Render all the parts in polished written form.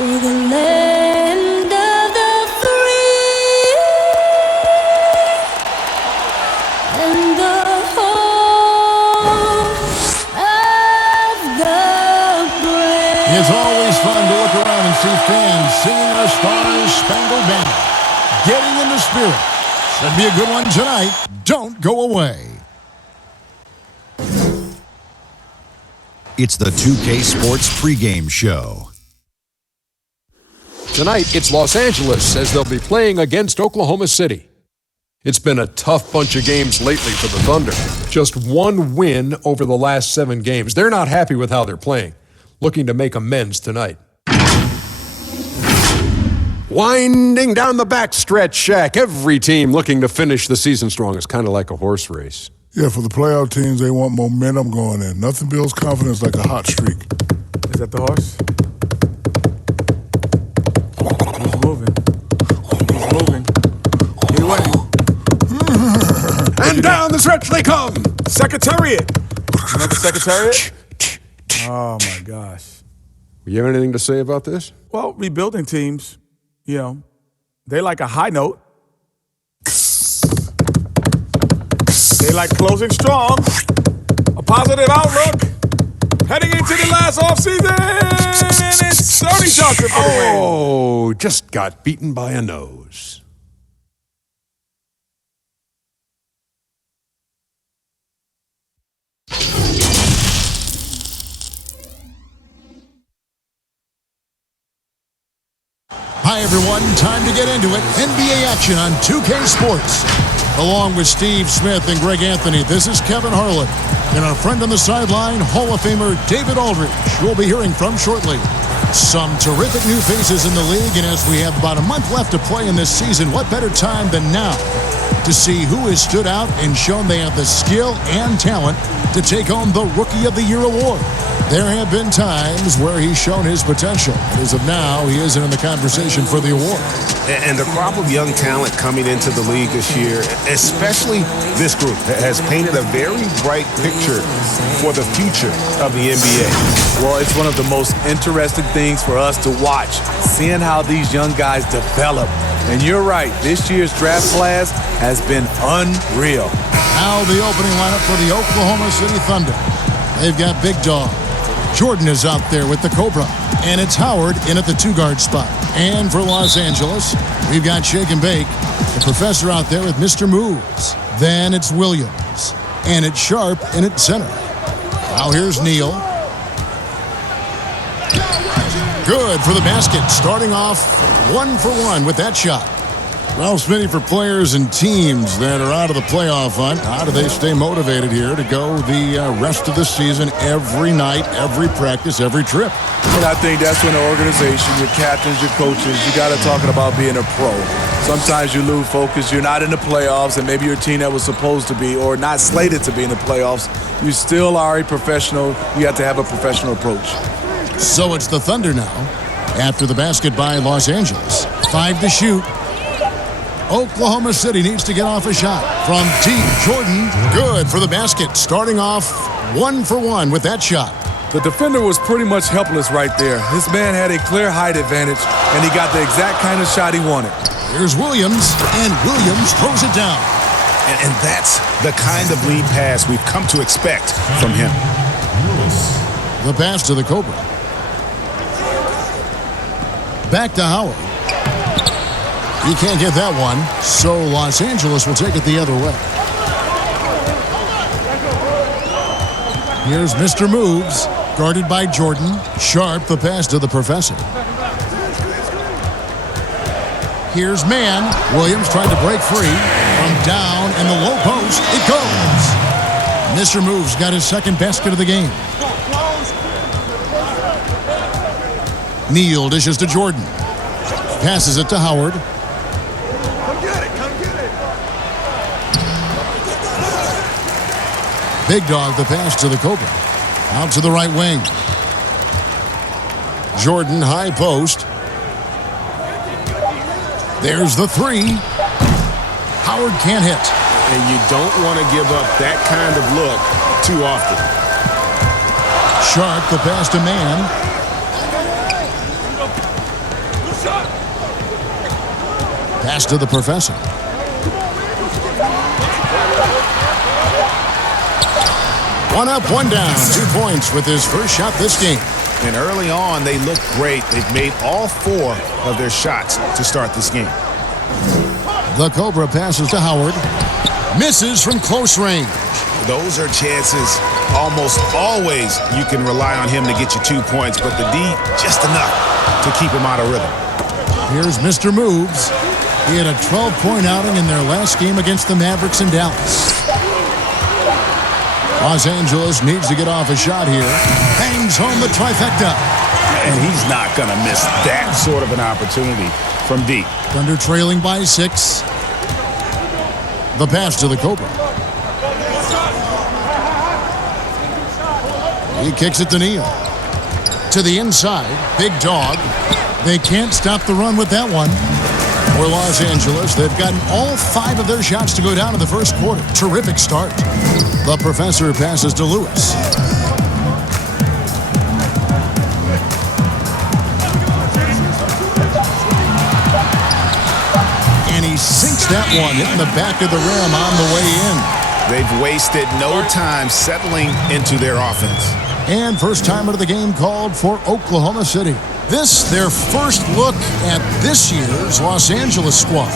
the land of the free and the home of the brave. It's always fun to look around and see fans singing our Stars Spangled Banner. Getting in the spirit. Should be a good one tonight. Don't go away. It's the 2K Sports pregame show. Tonight, it's Los Angeles as they'll be playing against Oklahoma City. It's been a tough bunch of games lately for the Thunder. Just one win over the last 7 games. They're not happy with how they're playing. Looking to make amends tonight. Winding down the backstretch, Shaq. Every team looking to finish the season strong. It's kind of like a horse race. Yeah, for the playoff teams, they want momentum going in. Nothing builds confidence like a hot streak. Is that the horse? He's moving. He's moving. He went. And down the stretch they come. Secretariat. Remember Secretariat? Oh, my gosh. You have anything to say about this? Well, rebuilding teams, you know, they like a high note. They like closing strong, a positive outlook, heading into the last offseason, and it's Ernie Johnson for the win. Oh, just got beaten by a nose. Hi, everyone. Time to get into it. NBA action on 2K Sports. Along with Steve Smith and Greg Anthony, this is Kevin Harlan. And our friend on the sideline, Hall of Famer David Aldridge, you'll be hearing from shortly. Some terrific new faces in the league, and as we have about a month left to play in this season, what better time than now to see who has stood out and shown they have the skill and talent to take home the Rookie of the Year award. There have been times where he's shown his potential. As of now, he isn't in the conversation for the award. And the crop of young talent coming into the league this year, especially this group, has painted a very bright picture for the future of the NBA. Well, it's one of the most interesting things for us to watch, seeing how these young guys develop. And you're right, this year's draft class has been unreal. Now the opening lineup for the Oklahoma City Thunder. They've got Big Dog. Jordan is out there with the Cobra. And it's Howard in at the 2-guard spot. And for Los Angeles, we've got Shake and Bake. The professor out there with Mr. Moves. Then it's Williams. And it's Sharp in at center. Now here's Neal. Good for the basket. Starting off 1 for 1 with that shot. Well, Smitty, for players and teams that are out of the playoff hunt, how do they stay motivated here to go the rest of the season every night, every practice, every trip? And I think that's when the organization, your captains, your coaches, you got to talk about being a pro. Sometimes you lose focus. You're not in the playoffs, and maybe your team that was supposed to be or not slated to be in the playoffs, you still are a professional. You have to have a professional approach. So it's the Thunder now. After the basket by Los Angeles. 5 to shoot. Oklahoma City needs to get off a shot. From deep, Jordan, good for the basket. Starting off 1 for 1 with that shot. The defender was pretty much helpless right there. This man had a clear height advantage, and he got the exact kind of shot he wanted. Here's Williams, and Williams throws it down. And that's the kind of lead pass we've come to expect from him. The pass to the Cobra. Back to Howard. He can't get that one, so Los Angeles will take it the other way. Here's Mr. Moves, guarded by Jordan. Sharp, the pass to the professor. Here's Man. Williams trying to break free. From down in the low post, it goes. Mr. Moves got his second basket of the game. Neal dishes to Jordan. Passes it to Howard. Big Dog, the pass to the Cobra. Out to the right wing. Jordan, high post. There's the 3. Howard can't hit. And you don't want to give up that kind of look too often. Sharp, the pass to Man. Pass to the professor. One up, one down. 2 points with his first shot this game. And early on, they looked great. They've made all 4 of their shots to start this game. The Cobra passes to Howard. Misses from close range. Those are chances almost always you can rely on him to get you 2 points, but the D, just enough to keep him out of rhythm. Here's Mr. Moves. He had a 12-point outing in their last game against the Mavericks in Dallas. Los Angeles needs to get off a shot here. Bangs home the trifecta. And he's not going to miss that sort of an opportunity from deep. Thunder trailing by 6. The pass to the Cobra. He kicks it to Neal. To the inside. Big dog. They can't stop the run with that one. For Los Angeles, they've gotten all 5 of their shots to go down in the first quarter. Terrific start. The professor passes to Lewis. And he sinks that one, hitting the back of the rim on the way in. They've wasted no time settling into their offense. And first time out of the game called for Oklahoma City. This, their first look at this year's Los Angeles squad.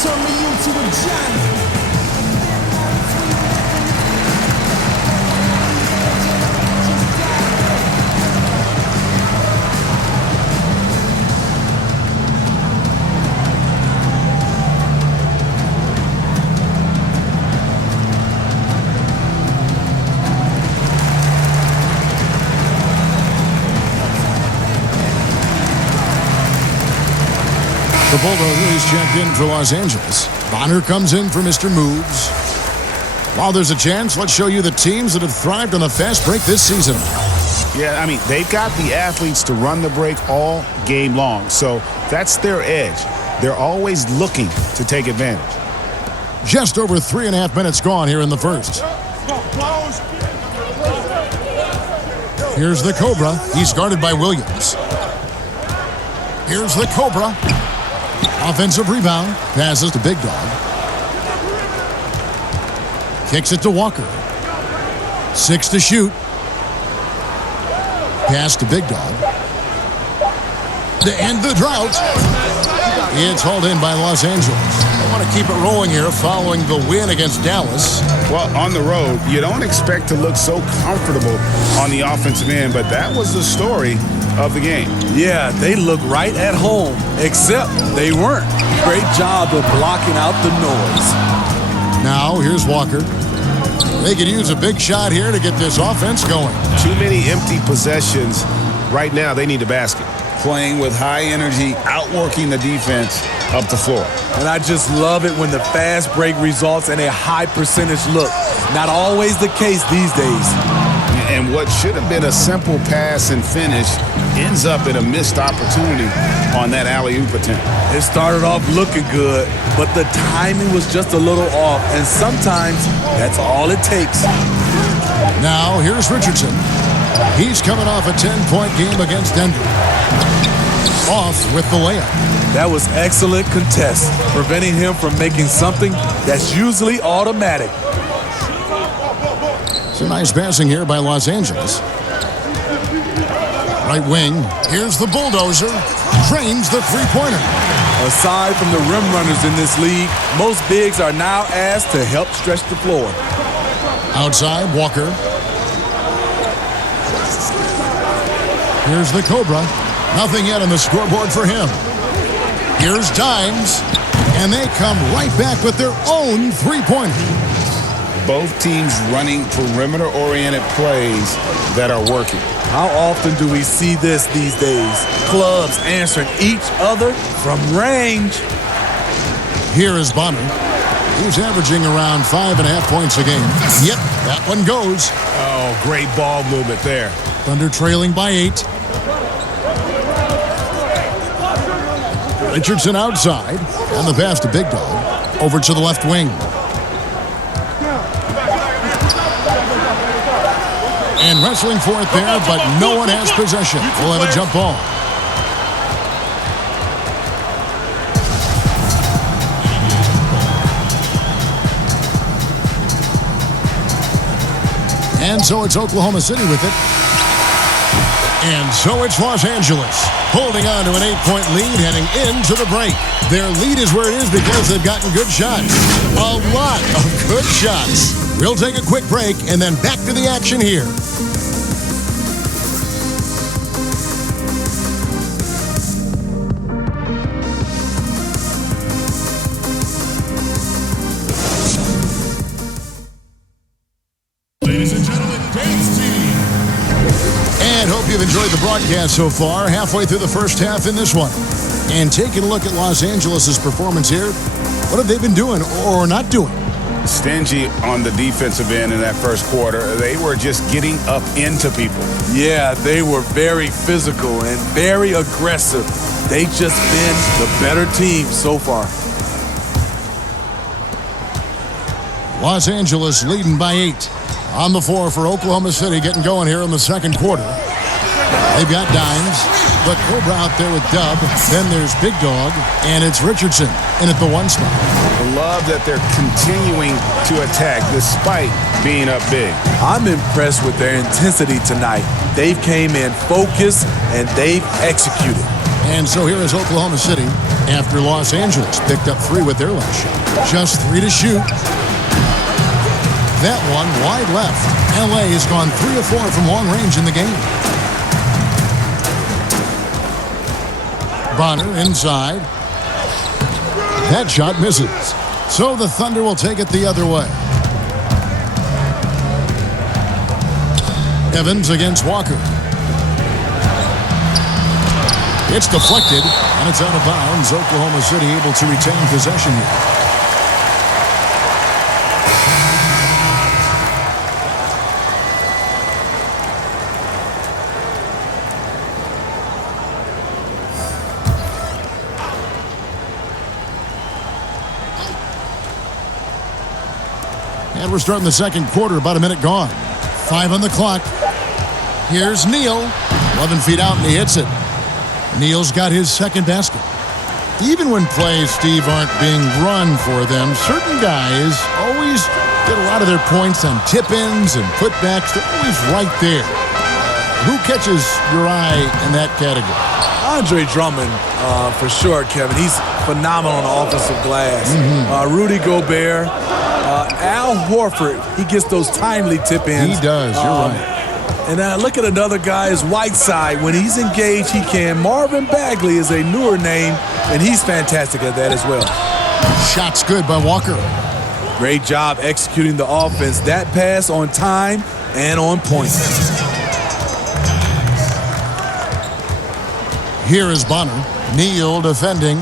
Turn me into a giant. The Bulldogs checked in for Los Angeles. Bonner comes in for Mr. Moves. While there's a chance, let's show you the teams that have thrived on the fast break this season. Yeah, I mean, they've got the athletes to run the break all game long. So that's their edge. They're always looking to take advantage. Just over 3.5 minutes gone here in the first. Here's the Cobra. He's guarded by Williams. Here's the Cobra. Offensive rebound. Passes to Big Dog. Kicks it to Walker. 6 to shoot. Pass to Big Dog. To end the drought. It's hauled in by Los Angeles. They want to keep it rolling here following the win against Dallas. Well, on the road, you don't expect to look so comfortable on the offensive end, but that was the story of the game. Yeah, they look right at home, except they weren't. Great job of blocking out the noise. Now, here's Walker. They could use a big shot here to get this offense going. Too many empty possessions. Right now, they need a basket. Playing with high energy, outworking the defense up the floor. And I just love it when the fast break results in a high percentage look. Not always the case these days. And what should have been a simple pass and finish ends up in a missed opportunity on that alley-oop attempt. It started off looking good, but the timing was just a little off, and sometimes that's all it takes. Now, here's Richardson. He's coming off a 10-point game against Denver. Off with the layup. That was excellent contest, preventing him from making something that's usually automatic. It's a nice passing here by Los Angeles. Right wing. Here's the bulldozer. Drains the three-pointer. Aside from the rim runners in this league, most bigs are now asked to help stretch the floor. Outside, Walker. Here's the Cobra. Nothing yet on the scoreboard for him. Here's Dimes. And they come right back with their own three-pointer. Both teams running perimeter-oriented plays that are working. How often do we see this these days? Clubs answering each other from range. Here is Bonner. He's averaging around 5.5 points a game. Yep, that one goes. Oh, great ball movement there. Thunder trailing by 8. Richardson outside. And the pass to Big Dog. Over to the left wing. And wrestling for it there, but no one has possession. We'll have a jump ball. And so it's Oklahoma City with it. And so it's Los Angeles, holding on to an 8-point lead heading into the break. Their lead is where it is because they've gotten good shots. A lot of good shots. We'll take a quick break and then back to the action here. Ladies and gentlemen, Dance Team. And hope you've enjoyed the broadcast so far. Halfway through the first half in this one. And taking a look at Los Angeles' performance here, what have they been doing or not doing? Stingy on the defensive end in that first quarter. They were just getting up into people. Yeah, they were very physical and very aggressive. They've just been the better team so far. Los Angeles leading by 8. On the floor for Oklahoma City, getting going here in the second quarter. They've got Dimes, but Cobra out there with Dub. Then there's Big Dog, and it's Richardson in at the 1 spot. I love that they're continuing to attack despite being up big. I'm impressed with their intensity tonight. They've came in focused, and they've executed. And so here is Oklahoma City after Los Angeles picked up 3 with their last shot. Just 3 to shoot. That one wide left. LA has gone 3 of 4 from long range in the game. Bonner inside. That shot misses. So the Thunder will take it the other way. Evans against Walker. It's deflected, and it's out of bounds. Oklahoma City able to retain possession here. And we're starting the second quarter, about a minute gone. 5 on the clock. Here's Neal. 11 feet out, and he hits it. Neal's got his second basket. Even when plays, Steve, aren't being run for them, certain guys always get a lot of their points on tip-ins and putbacks. They're always right there. Who catches your eye in that category? Andre Drummond, for sure, Kevin. He's phenomenal on the offensive glass. Rudy Gobert. Al Horford, he gets those timely tip-ins. He does, you're right. And look at another guy is Whiteside. When he's engaged, he can. Marvin Bagley is a newer name, and he's fantastic at that as well. Shot's good by Walker. Great job executing the offense. That pass on time and on point. Here is Bonner. Neal defending.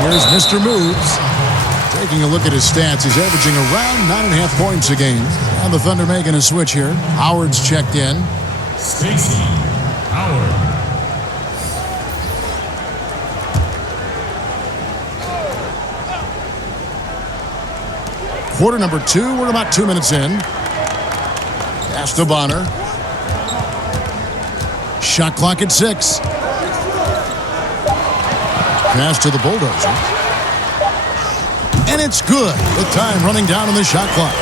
Here's Mr. Moves. Taking a look at his stats, he's averaging around 9.5 points a game. And the Thunder making a switch here. Howard's checked in. Stacey Howard. Quarter number 2, we're about 2 minutes in. Pass to Bonner. Shot clock at 6. Pass to the Bulldozer. And it's good. With time running down on the shot clock.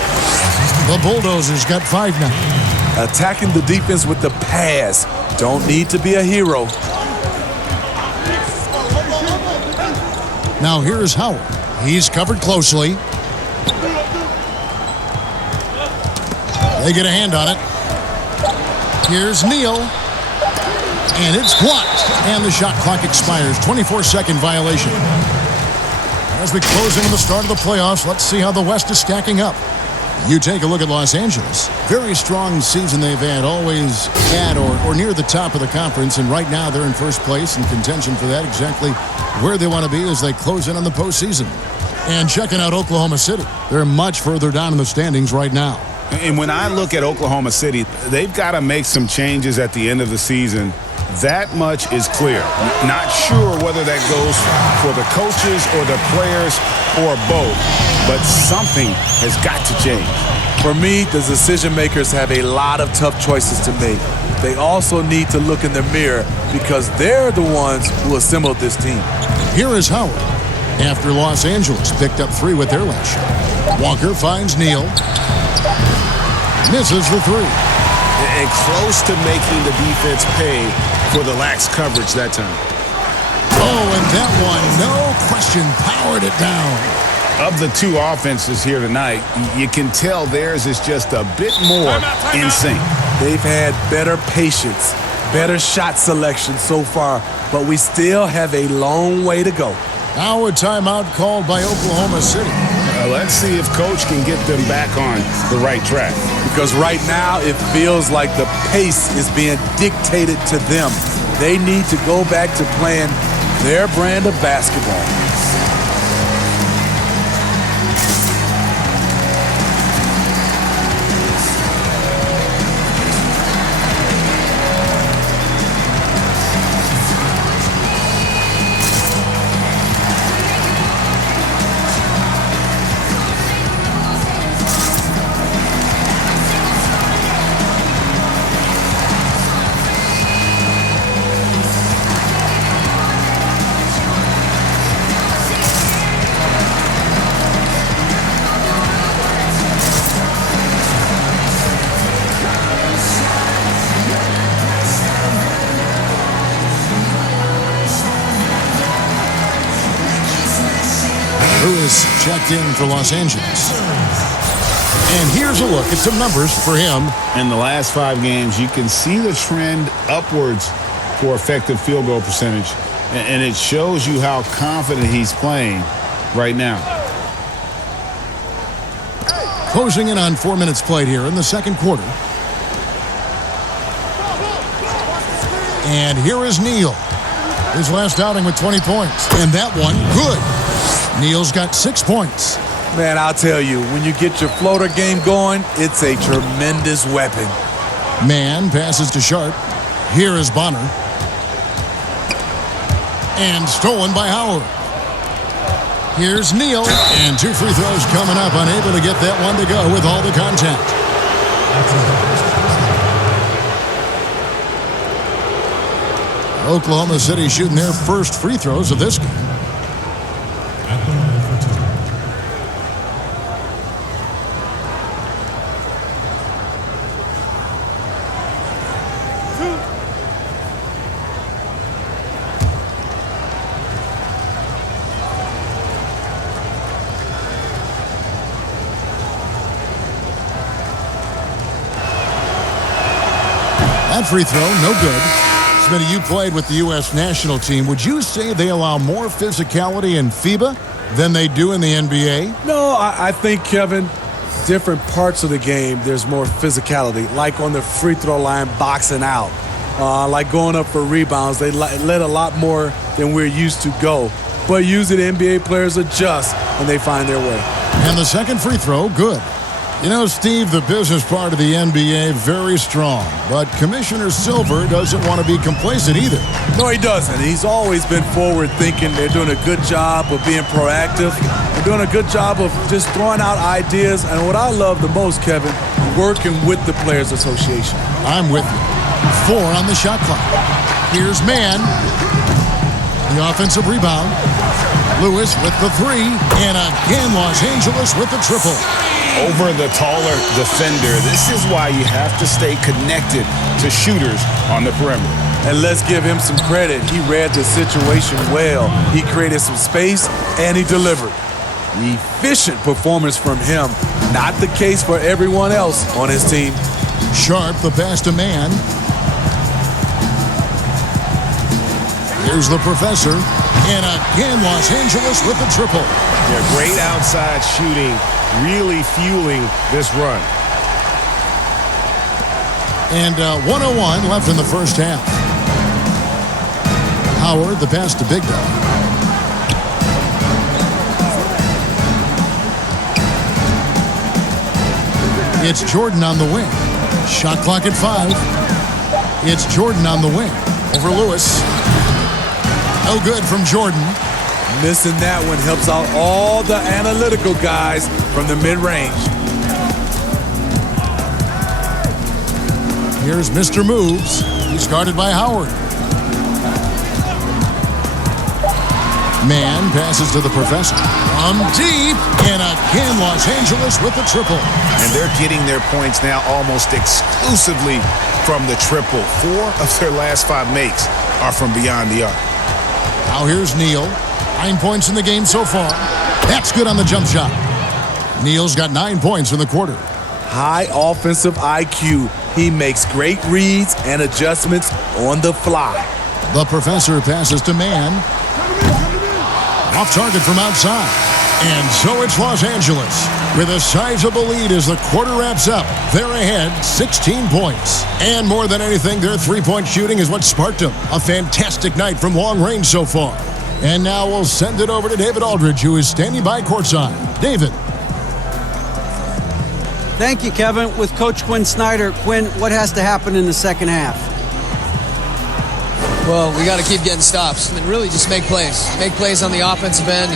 The Bulldozers got 5 now. Attacking the defense with the pass. Don't need to be a hero. Now here's Howard. He's covered closely. They get a hand on it. Here's Neal. And it's blocked. And the shot clock expires. 24-second violation. As we close in on the start of the playoffs, let's see how the West is stacking up. You take a look at Los Angeles. Very strong season they've had, always at or near the top of the conference, and right now they're in first place in contention for that, exactly where they want to be as they close in on the postseason. And checking out Oklahoma City. They're much further down in the standings right now. And when I look at Oklahoma City, they've got to make some changes at the end of the season. That much is clear. Not sure whether that goes for the coaches or the players or both, but something has got to change. For me, the decision makers have a lot of tough choices to make. They also need to look in the mirror because they're the ones who assembled this team. Here is Howard after Los Angeles picked up 3 with their last shot. Walker finds Neal. Misses the 3. And close to making the defense pay for the lax coverage that time. Oh, and that one, no question, powered it down. Of the 2 offenses here tonight, you can tell theirs is just a bit more in sync. They've had better patience, better shot selection so far, but we still have a long way to go. Now a timeout called by Oklahoma City. Let's see if Coach can get them back on the right track. Because right now it feels like the pace is being dictated to them. They need to go back to playing their brand of basketball. Lewis checked in for Los Angeles. And here's a look at some numbers for him. In the last 5 games, you can see the trend upwards for effective field goal percentage. And it shows you how confident he's playing right now. Closing in on 4 minutes played here in the second quarter. And here is Neal. His last outing with 20 points. And that one, good. Neal's got 6 points. Man, I'll tell you, when you get your floater game going, it's a tremendous weapon. Man passes to Sharp. Here is Bonner. And stolen by Howard. Here's Neal. And 2 free throws coming up, unable to get that one to go with all the contact. Oklahoma City shooting their first free throws of this game. That free throw, no good. Smitty, you played with the U.S. national team. Would you say they allow more physicality in FIBA than they do in the NBA? No, I think, Kevin, different parts of the game, there's more physicality. Like on the free throw line, boxing out. Like going up for rebounds, they let a lot more than we're used to go. But usually the NBA players adjust and they find their way. And the second free throw, good. You know, Steve, the business part of the NBA, very strong. But Commissioner Silver doesn't want to be complacent either. No, he doesn't. He's always been forward-thinking. They're doing a good job of being proactive. They're doing a good job of just throwing out ideas. And what I love the most, Kevin, working with the Players Association. I'm with you. 4 on the shot clock. Here's Man. The offensive rebound. Lewis with the 3. And again, Los Angeles with the triple. Over the taller defender. This is why you have to stay connected to shooters on the perimeter. And let's give him some credit. He read the situation well. He created some space, and he delivered. Efficient performance from him. Not the case for everyone else on his team. Sharp, the pass to Man. Here's the professor. And again, Los Angeles with the triple. Yeah, great outside shooting really fueling this run. And 1:01 left in the first half. Howard, the pass to Big Dog. It's Jordan on the wing. Shot clock at 5. It's Jordan on the wing. Over Lewis. No good from Jordan. Missing that one helps out all the analytical guys from the mid-range. Here's Mr. Moves. He's guarded by Howard. Man passes to the professor. From deep. And again, Los Angeles with the triple. And they're getting their points now almost exclusively from the triple. 4 of their last 5 makes are from beyond the arc. Now here's Neal. 9 points in the game so far. That's good on the jump shot. Neal's got 9 points in the quarter. High offensive IQ. He makes great reads and adjustments on the fly. The professor passes to Man. Off target from outside. And so it's Los Angeles with a sizable lead as the quarter wraps up. They're ahead 16 points. And more than anything, their three-point shooting is what sparked them. A fantastic night from long range so far. And now we'll send it over to David Aldridge, who is standing by courtside. David. Thank you, Kevin. With Coach Quinn Snyder, Quinn, what has to happen in the second half? Well, we got to keep getting stops and really just make plays. Make plays on the offensive end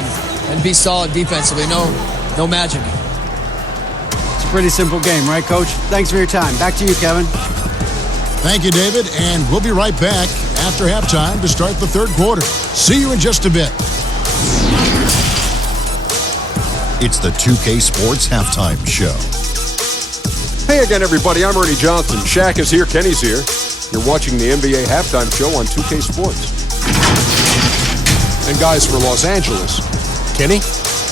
and be solid defensively. No magic. It's a pretty simple game, right, Coach? Thanks for your time. Back to you, Kevin. Thank you, David, and we'll be right back after halftime to start the third quarter. See you in just a bit. It's the 2K Sports Halftime Show. Hey again, everybody. I'm Ernie Johnson. Shaq is here. Kenny's here. You're watching the NBA Halftime Show on 2K Sports. And guys, for Los Angeles, Kenny?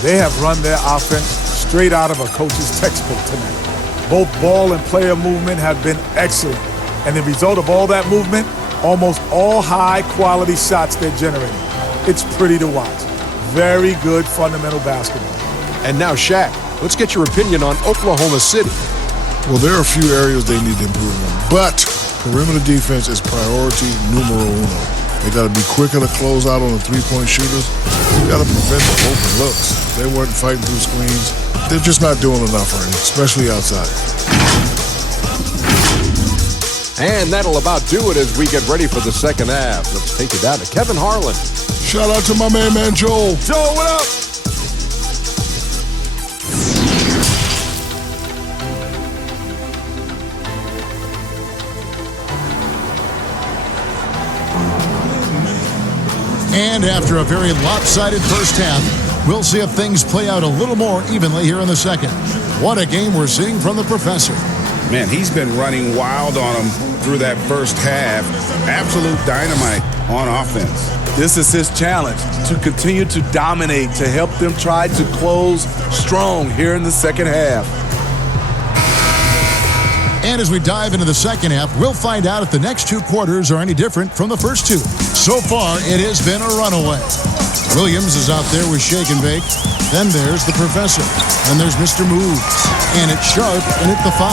They have run their offense straight out of a coach's textbook tonight. Both ball and player movement have been excellent. And the result of all that movement, almost all high-quality shots they're generating. It's pretty to watch. Very good fundamental basketball. And now, Shaq, let's get your opinion on Oklahoma City. Well, there are a few areas they need to improve on, but perimeter defense is priority numero uno. They got to be quicker to close out on the three-point shooters. They got to prevent the open looks. They weren't fighting through screens. They're just not doing enough right now, especially outside. And that'll about do it as we get ready for the second half. Let's take it down to Kevin Harlan. Shout out to my man Joel. Joel, what up? And after a very lopsided first half, we'll see if things play out a little more evenly here in the second. What a game we're seeing from the professor. Man, he's been running wild on them through that first half. Absolute dynamite on offense. This is his challenge, to continue to dominate, to help them try to close strong here in the second half. And as we dive into the second half, we'll find out if the next two quarters are any different from the first two. So far, it has been a runaway. Williams is out there with Shake and Bake. Then there's the professor. Then there's Mr. Moves. And it's Sharp and at the 5.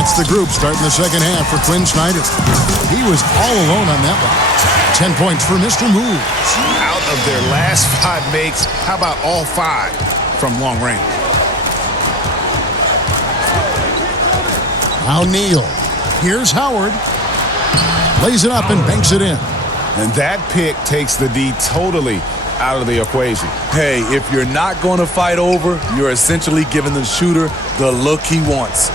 That's the group starting the second half for Quinn Snyder. He was all alone on that one. 10 points for Mr. Moves. Out of their last 5 makes, how about all 5 from long range? Now Neal. Here's Howard. Lays it up and banks it in. And that pick takes the D totally out of the equation. Hey, if you're not going to fight over, you're essentially giving the shooter the look he wants.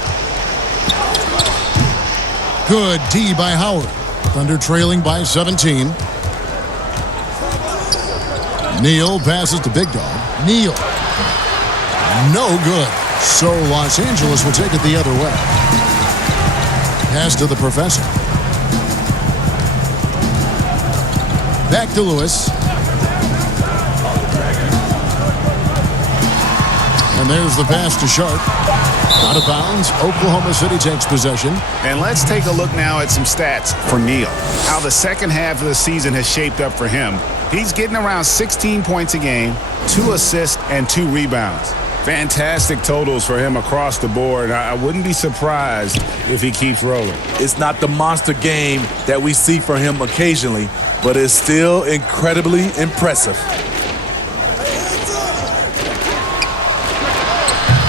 Good D by Howard. Thunder trailing by 17. Neal passes to Big Dog. Neal. No good. So Los Angeles will take it the other way. Pass to the professor. Back to Lewis. And there's the pass to Sharp. Out of bounds. Oklahoma City takes possession. And let's take a look now at some stats for Neal. How the second half of the season has shaped up for him. He's getting around 16 points a game, 2 assists, and 2 rebounds. Fantastic totals for him across the board. I wouldn't be surprised if he keeps rolling. It's not the monster game that we see for him occasionally, but it's still incredibly impressive.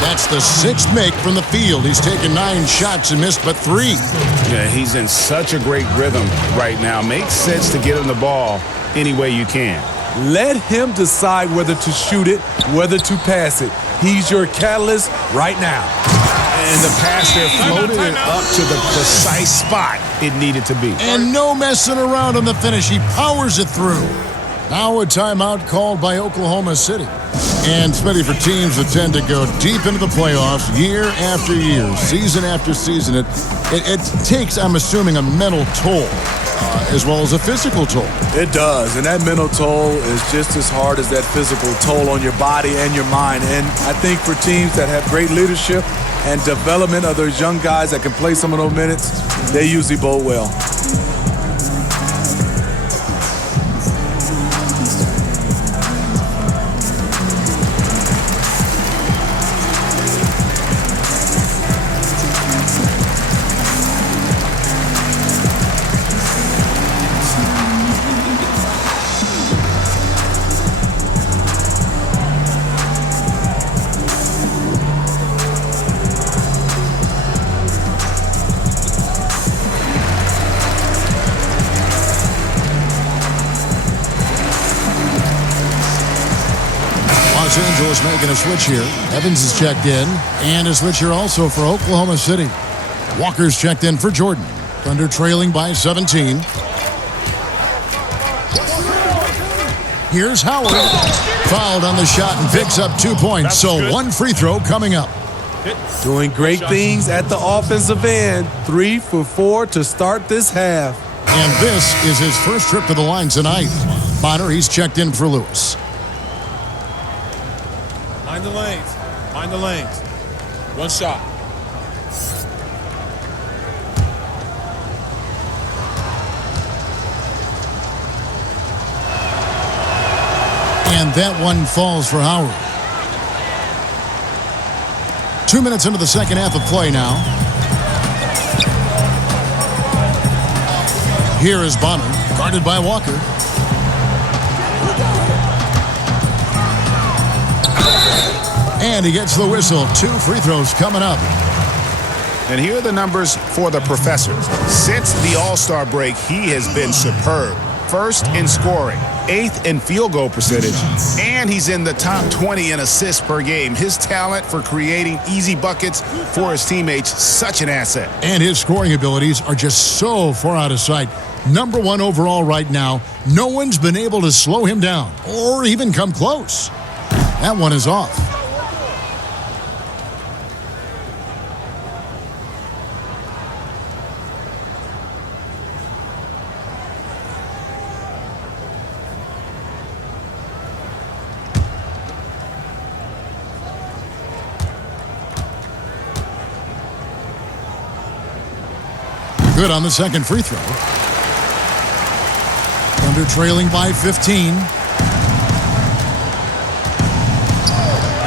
That's the 6th make from the field. He's taken 9 shots and missed but 3. Yeah, he's in such a great rhythm right now. Makes sense to get him the ball any way you can. Let him decide whether to shoot it, whether to pass it. He's your catalyst right now. And the pass there floated it up to the precise spot it needed to be. And no messing around on the finish. He powers it through. Now a timeout called by Oklahoma City. And Smitty, for teams that tend to go deep into the playoffs year after year, season after season, it takes, I'm assuming, a mental toll as well as a physical toll. It does, and that mental toll is just as hard as that physical toll on your body and your mind. And I think for teams that have great leadership and development of those young guys that can play some of those minutes, they usually bode well. Los Angeles making a switch here. Evans is checked in, and a switch here also for Oklahoma City. Walker's checked in for Jordan. Thunder trailing by 17. Here's Howard. Fouled on the shot and picks up 2 points. So 1 free throw coming up. Doing great things at the offensive end. 3 for 4 to start this half. And this is his first trip to the line tonight. Bonner, he's checked in for Lewis. Mind the lanes. Mind the lanes. 1 shot. And that one falls for Howard. 2 minutes into the second half of play now. Here is Bonner, guarded by Walker. And he gets the whistle. 2 free throws coming up. And here are the numbers for the professor. Since the All-Star break, he has been superb. First in scoring, 8th in field goal percentage, and he's in the top 20 in assists per game. His talent for creating easy buckets for his teammates, such an asset. And his scoring abilities are just so far out of sight. Number 1 overall right now. No one's been able to slow him down or even come close. That one is off. Good on the second free throw. Thunder trailing by 15.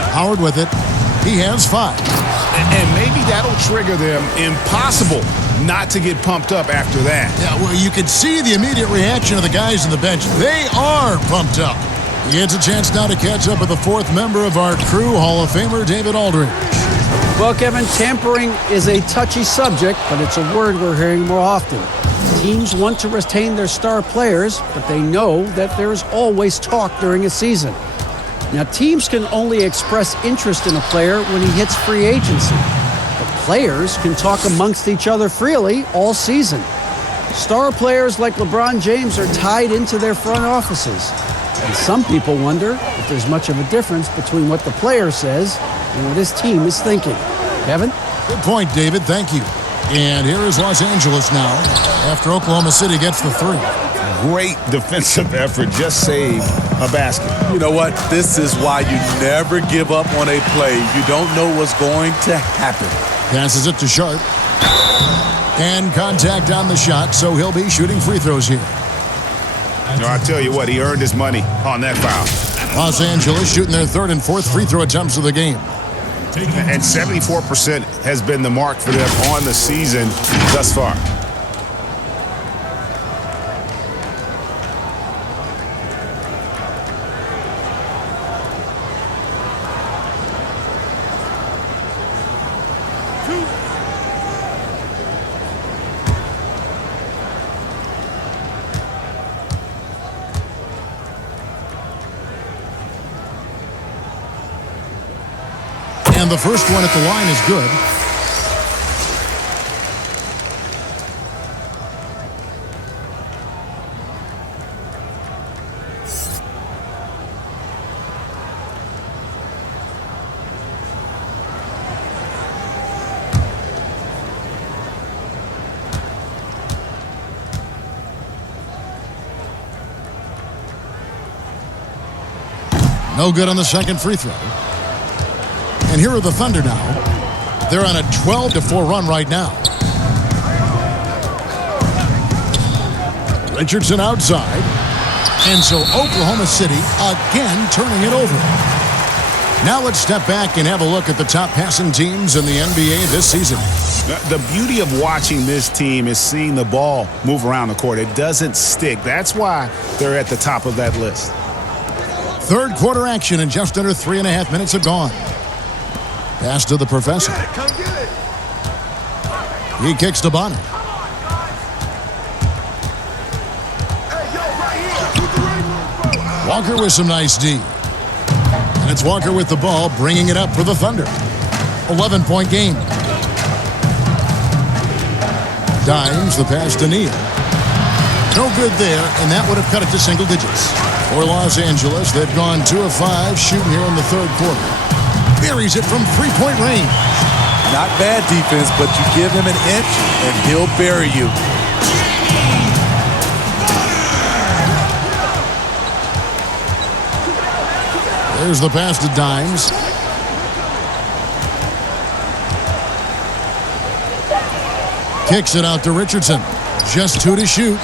Howard with it. He has 5. And maybe that'll trigger them. Impossible not to get pumped up after that. Yeah, well, you can see the immediate reaction of the guys on the bench. They are pumped up. He gets a chance now to catch up with the 4th member of our crew, Hall of Famer David Aldridge. Well, Kevin, tampering is a touchy subject, but it's a word we're hearing more often. Teams want to retain their star players, but they know that there is always talk during a season. Now, teams can only express interest in a player when he hits free agency, but players can talk amongst each other freely all season. Star players like LeBron James are tied into their front offices, and some people wonder if there's much of a difference between what the player says and what his team is thinking. Kevin? Good point, David. Thank you. And here is Los Angeles now after Oklahoma City gets the 3. Great defensive effort. Just saved a basket. You know what? This is why you never give up on a play. You don't know what's going to happen. Passes it to Sharp. And contact on the shot, so he'll be shooting free throws here. No, I tell you what, he earned his money on that foul. Los Angeles shooting their 3rd and 4th free throw attempts of the game. And 74% has been the mark for them on the season thus far. And the first one at the line is good. No good on the second free throw. And here are the Thunder now. They're on a 12-4 run right now. Richardson outside. And so Oklahoma City again turning it over. Now let's step back and have a look at the top passing teams in the NBA this season. The beauty of watching this team is seeing the ball move around the court. It doesn't stick. That's why they're at the top of that list. Third quarter action and just under 3.5 minutes have gone. Pass to the professor. He kicks to Bonner. Walker with some nice D. And it's Walker with the ball, bringing it up for the Thunder. 11-point game. Dimes the pass to Neal. No good there, and that would have cut it to single digits. For Los Angeles, they've gone 2 of 5 shooting here in the third quarter. Buries it from three-point range. Not bad defense, but you give him an inch and he'll bury you. There's the pass to Dimes. Kicks it out to Richardson. Just 2 to shoot.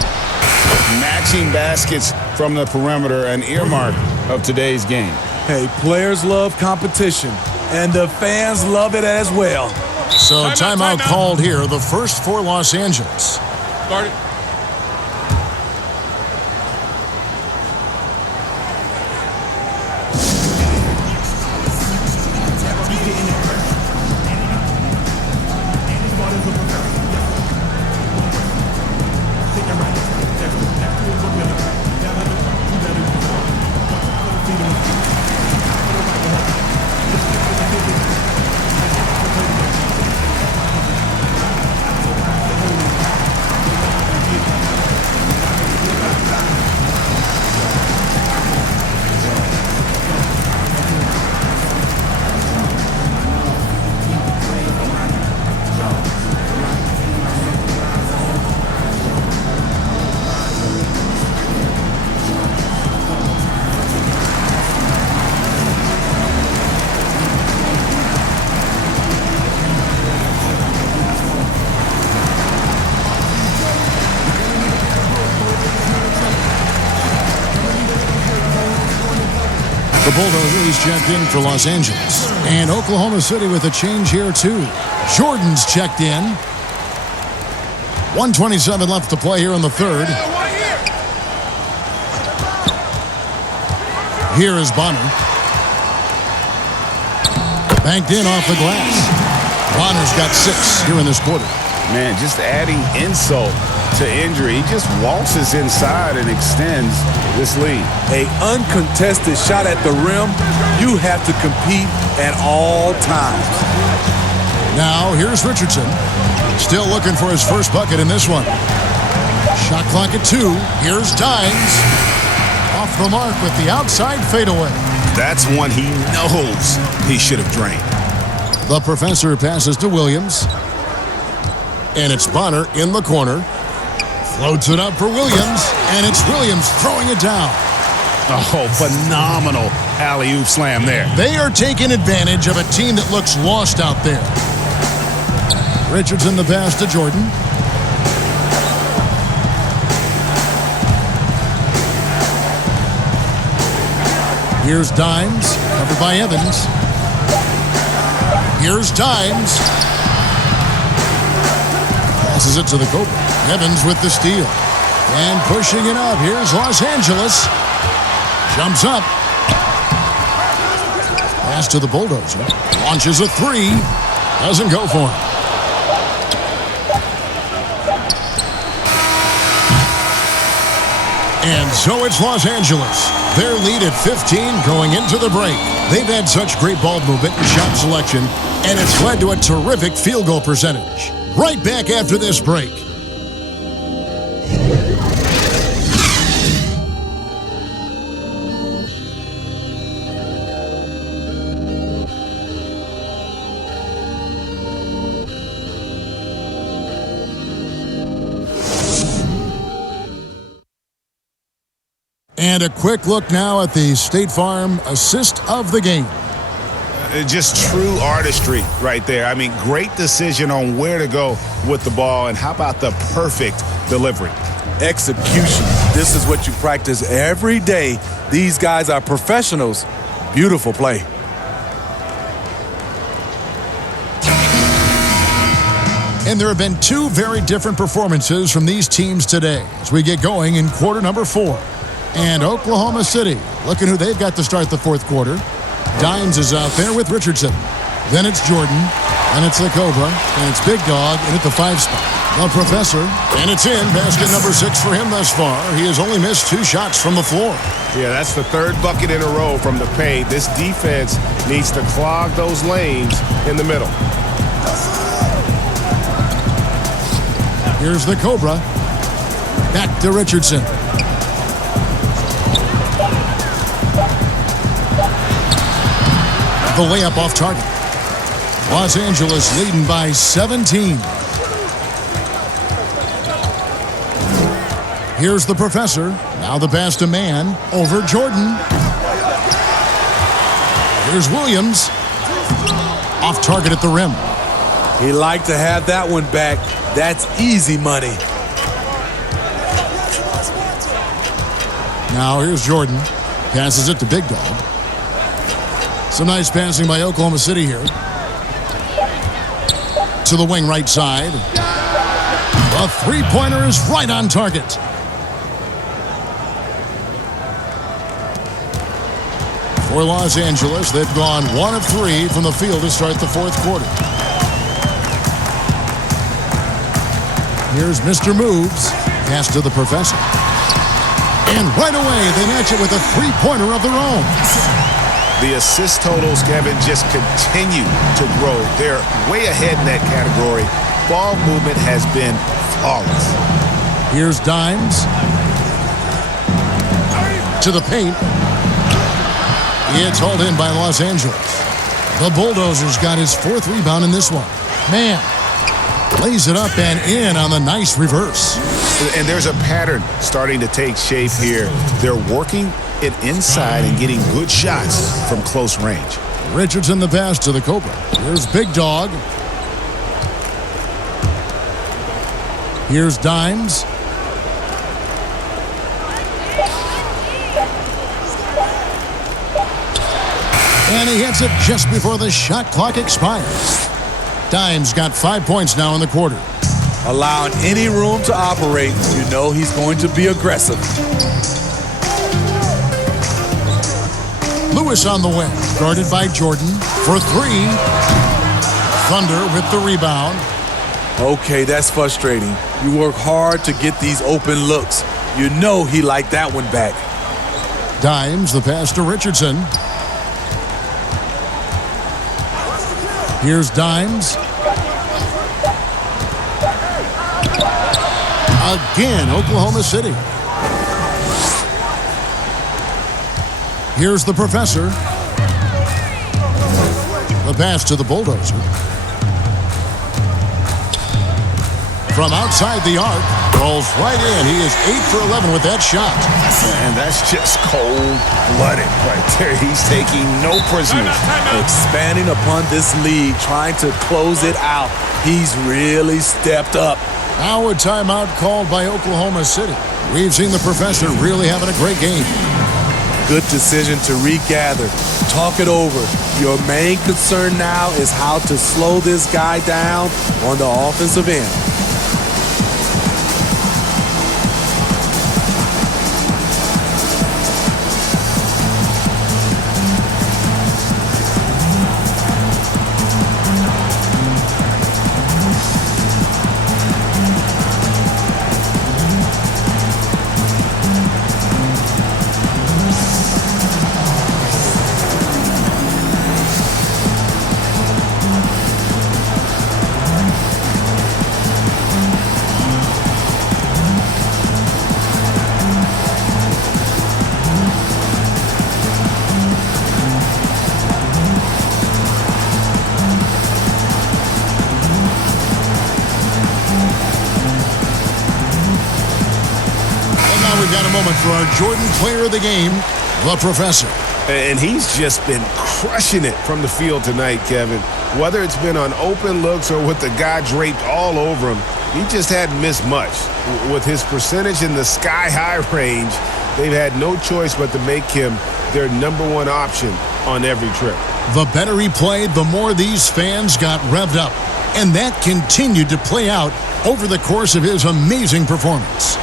Matching baskets from the perimeter, an earmark of today's game. Hey, players love competition, and the fans love it as well. So timeout called here, the first for Los Angeles. Start it. The Bulldozers checked in for Los Angeles. And Oklahoma City with a change here, too. Jordan's checked in. 1:27 left to play here in the third. Here is Bonner. Banked in off the glass. Bonner's got 6 here in this quarter. Man, just adding insult to injury. He just waltzes inside and extends this lead. An uncontested shot at the rim, you have to compete at all times. Now, here's Richardson. Still looking for his first bucket in this one. Shot clock at 2. Here's Dimes. Off the mark with the outside fadeaway. That's one he knows he should have drained. The professor passes to Williams. And it's Bonner in the corner. Floats it up for Williams. And it's Williams throwing it down. Oh, phenomenal alley-oop slam there. They are taking advantage of a team that looks lost out there. Richardson the pass to Jordan. Here's Dimes, covered by Evans. Here's Dimes. Passes it to the Cobra. Evans with the steal. And pushing it up. Here's Los Angeles. Jumps up. Pass to the Bulldozer. Launches a three. Doesn't go for him. And so it's Los Angeles. Their lead at 15 going into the break. They've had such great ball movement and shot selection, and it's led to a terrific field goal percentage. Right back after this break. And a quick look now at the State Farm assist of the game. Just true artistry right there. I mean, great decision on where to go with the ball, and how about the perfect delivery? Execution. This is what you practice every day. These guys are professionals. Beautiful play. And there have been two very different performances from these teams today as we get going in quarter number 4. And Oklahoma City, looking who they've got to start the fourth quarter. Dimes is out there with Richardson. Then it's Jordan. And it's the Cobra. And it's Big Dog in at the 5 spot. The Professor. And it's in. Basket number 6 for him thus far. He has only missed 2 shots from the floor. Yeah, that's the third bucket in a row from the paint. This defense needs to clog those lanes in the middle. Here's the Cobra. Back to Richardson. The layup off target. Los Angeles leading by 17. Here's the Professor. Now the pass to Man over Jordan. Here's Williams. Off target at the rim. He liked to have that one back. That's easy money. Now here's Jordan. Passes it to Big Dog. Some nice passing by Oklahoma City here. To the wing right side. The three-pointer is right on target. For Los Angeles, they've gone 1 of 3 from the field to start the fourth quarter. Here's Mr. Moves. Pass to the Professor. And right away, they match it with a three-pointer of their own. The assist totals, Kevin, just continue to grow. They're way ahead in that category. Ball movement has been flawless. Here's Dimes. To the paint. It's hauled in by Los Angeles. The Bulldozers got his 4th rebound in this one. Man, lays it up and in on the nice reverse. And there's a pattern starting to take shape here. They're working it inside and getting good shots from close range. Richardson the pass to the Cobra. Here's Big Dog. Here's Dimes. And he hits it just before the shot clock expires. Dimes got 5 points now in the quarter. Allowing any room to operate, you know he's going to be aggressive. Lewis on the wing, guarded by Jordan for 3. Thunder with the rebound. Okay, that's frustrating. You work hard to get these open looks. You know he liked that one back. Dimes the pass to Richardson. Here's Dimes. Again, Oklahoma City. Here's the Professor. The pass to the Bulldozer. From outside the arc, rolls right in. He is 8 for 11 with that shot. And that's just cold-blooded right there. He's taking no prisoners. Expanding upon this lead, trying to close it out. He's really stepped up. Now a timeout called by Oklahoma City. We've seen the Professor really having a great game. Good decision to regather, talk it over. Your main concern now is how to slow this guy down on the offensive end. We've got a moment for our Jordan player of the game, the Professor. And he's just been crushing it from the field tonight, Kevin. Whether it's been on open looks or with the guy draped all over him, he just hadn't missed much. With his percentage in the sky-high range, they've had no choice but to make him their #1 option on every trip. The better he played, the more these fans got revved up. And that continued to play out over the course of his amazing performance.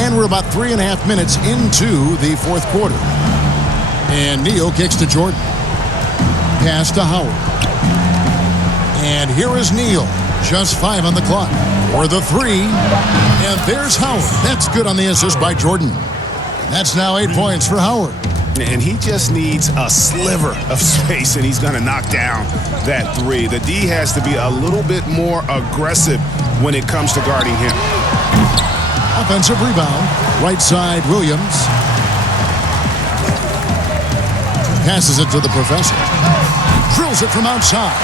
And we're about 3.5 minutes into the fourth quarter. And Neal kicks to Jordan. Pass to Howard. And here is Neal. Just 5 on the clock. For the 3. And there's Howard. That's good on the assist by Jordan. That's now 8 points for Howard. And he just needs a sliver of space, and he's going to knock down that 3. The D has to be a little bit more aggressive when it comes to guarding him. Offensive rebound. Right side, Williams. Passes it to the Professor. Drills it from outside.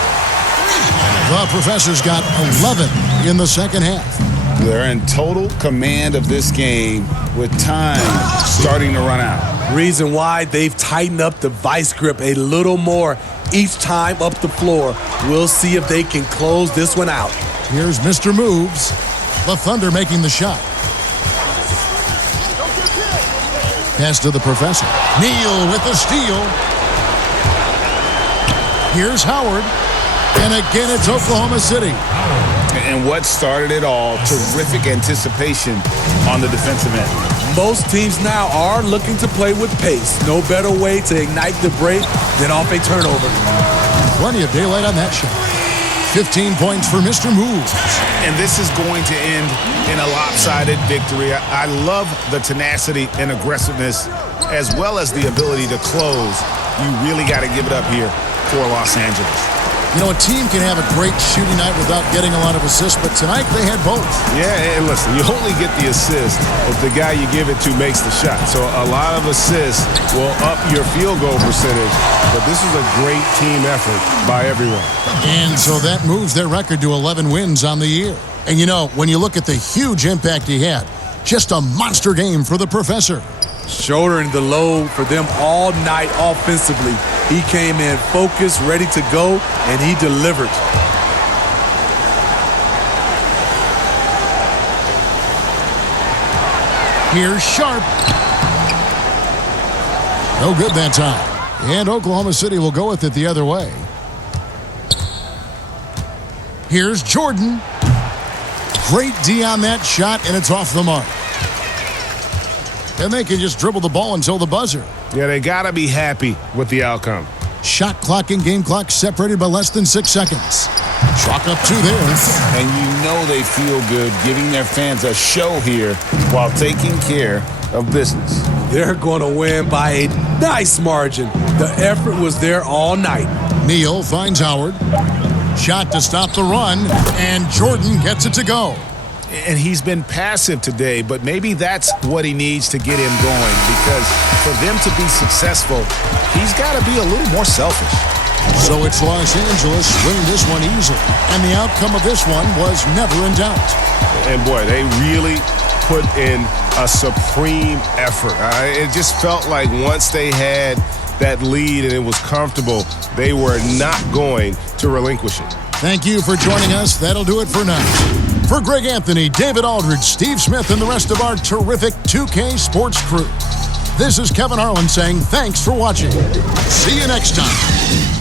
The Professor's got 11 in the second half. They're in total command of this game with time starting to run out. Reason why they've tightened up the vice grip a little more each time up the floor. We'll see if they can close this one out. Here's Mr. Moves. The Thunder making the shot. Pass to the Professor. Neal with the steal. Here's Howard. And again, it's Oklahoma City. And what started it all, terrific anticipation on the defensive end. Most teams now are looking to play with pace. No better way to ignite the break than off a turnover. Plenty of daylight on that shot. 15 points for Mr. Moves. And this is going to end in a lopsided victory. I love the tenacity and aggressiveness as well as the ability to close. You really got to give it up here for Los Angeles. You know, a team can have a great shooting night without getting a lot of assists, but tonight they had both. Yeah, and listen, you only get the assist if the guy you give it to makes the shot. So a lot of assists will up your field goal percentage, but this is a great team effort by everyone. And so that moves their record to 11 wins on the year. And you know, when you look at the huge impact he had, just a monster game for the Professor. Shouldering the load for them all night offensively. He came in focused, ready to go, and he delivered. Here's Sharp. No good that time. And Oklahoma City will go with it the other way. Here's Jordan. Great D on that shot, and it's off the mark. And they can just dribble the ball until the buzzer. Yeah, they got to be happy with the outcome. Shot clock and game clock separated by less than 6 seconds. Chalk up 2 there. And you know they feel good giving their fans a show here while taking care of business. They're going to win by a nice margin. The effort was there all night. Neal finds Howard. Shot to stop the run, and Jordan gets it to go. And he's been passive today, but maybe that's what he needs to get him going, because for them to be successful, he's got to be a little more selfish. So it's Los Angeles winning this one easily, and the outcome of this one was never in doubt. And boy, they really put in a supreme effort. It just felt like once they had that lead and it was comfortable, they were not going to relinquish it. Thank you for joining us. That'll do it for now. For Greg Anthony, David Aldridge, Steve Smith, and the rest of our terrific 2K Sports crew, this is Kevin Harlan saying thanks for watching. See you next time.